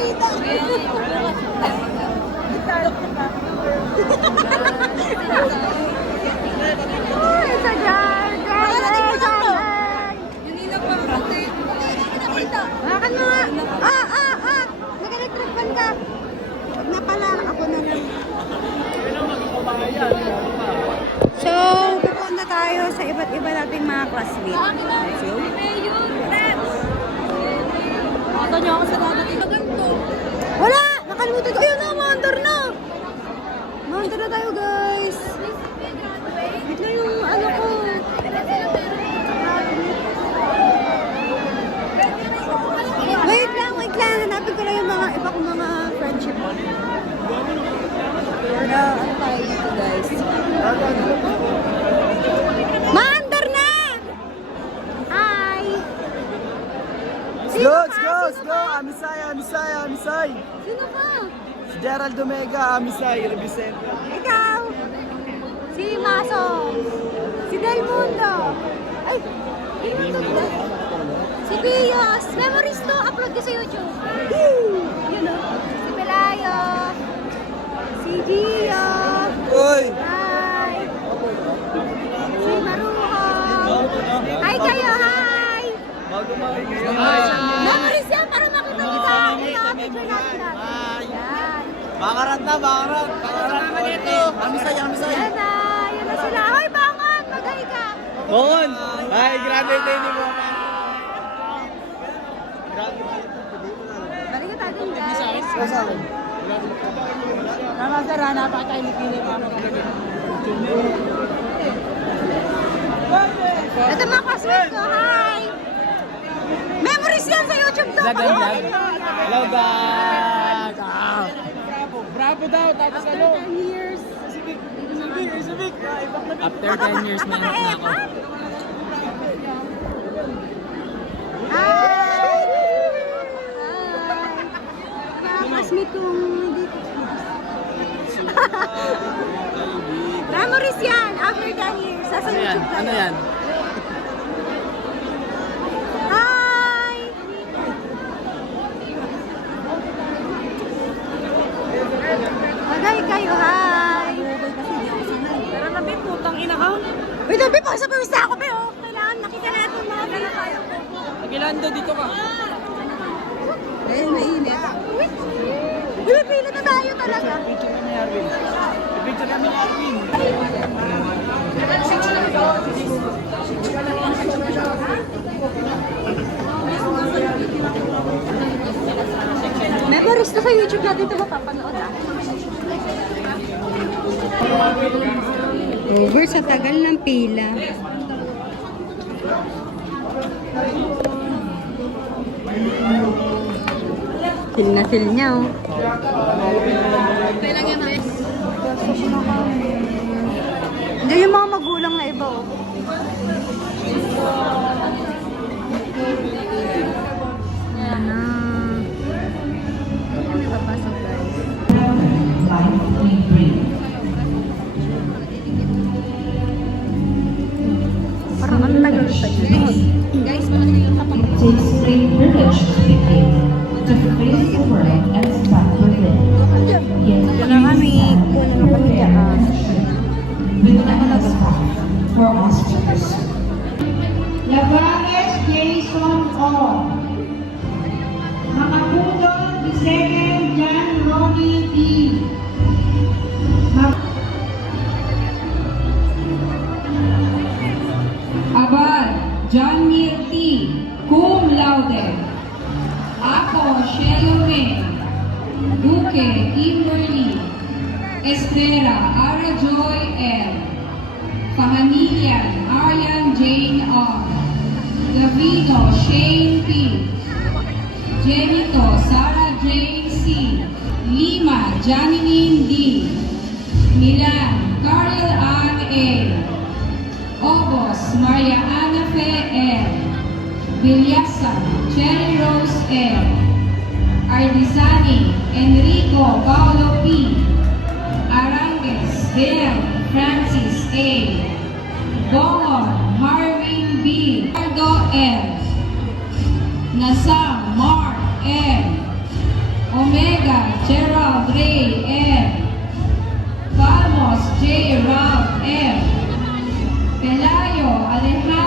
nakita. Oh, it's a hawakan mo nga. Nag-electric fan ka. Huwag na pala. Ako na lang. So, pupunta tayo sa iba't iba nating mga classmates. Let's go. Ito niyo ako sa dapat. Wala! Nakalimutan ko. Ayun na, ma-under na. Ma-under na tayo, guys. Wait na yung ano ko. Wait lang. Hanapin ko lang yung mga iba kong mga friendship. Ano tayo dito, guys? Ma-under na! Hi! Let's go! Amisay! Sino ka? Si Gerald Omega, Amisay, representer. Ikaw! Si Maso! Si Del Mundo! Ay! Si Bios! Memories to! Upload ko sa YouTube! Yun o! Si Pelayo! Si Gio! Uy! Hi! Si Maruho! Hi kayo! Hi! Memories yan para makita niyo sa picture natin lahat. Yan! Bakarat naman ito! Amisay! Yan na sila! Hoy, bangon! Magay ka! Bon! Ay, grabe ito ni mo. Balik tayo dun, guys! Tama sir, hanapan tayo ni Kili pa. Ito mga classmates ko, hi! Memories yan sa YouTube to! Hello guys! Bravo daw, tapos After 10 years. Civic! After 10 years, may na ako. Hi! Mga classmate kong hindi ko. Memories yan! After 10 years. Sa Ano yan? YouTube Ano yan? Hi! Magay kayo, hi! Pero nabi, putang ina ka. Uy, Dabi, pakisapawis na ako, Be, oh. Kailangan nakita na itong mga pinakayo ko. Pagilando dito ka. Eh, mainit. Uy, pila na tayo talaga. Picture kami ni Arvin. Picture kami ni Arvin. Memories to sa YouTube natin ito mapapanood, ah. Over sa tagal ng pila. Feel niya, oh. Kailang yan na. Hindi yung mga magulang na iba, oh. Yan na. Kami papasok, guys. Parang ang tagal pa yun. Guys, malaki yung kapag. It takes great courage to be brave, to face the world and stand within. Yet Wala kami. Wala kami dyan. with endless path for us to pursue. Labares Jason O. Makapundol Second John Ronnie D. Abad, John T. Cum laude. Ako, Shelome. Duque, Kimberly. Estera, Ara Joy L. Pahanilian, Aryan Jane R. Gavino, Shane P. Jenito, Sarah Jane C. Lima, Janine D. Milan, Carl Ann A. Obos, Maria Ana Fe L. Villasan, Cherry Rose L. Ardizani, Enrico Paulo P. Arangues, Del Francis A. Bongon, Marvin B. Ardo L. Nasam, Mark L. Omega, Gerald Ray M. Palmos, J. Ralph M. Pelayo, Alejandro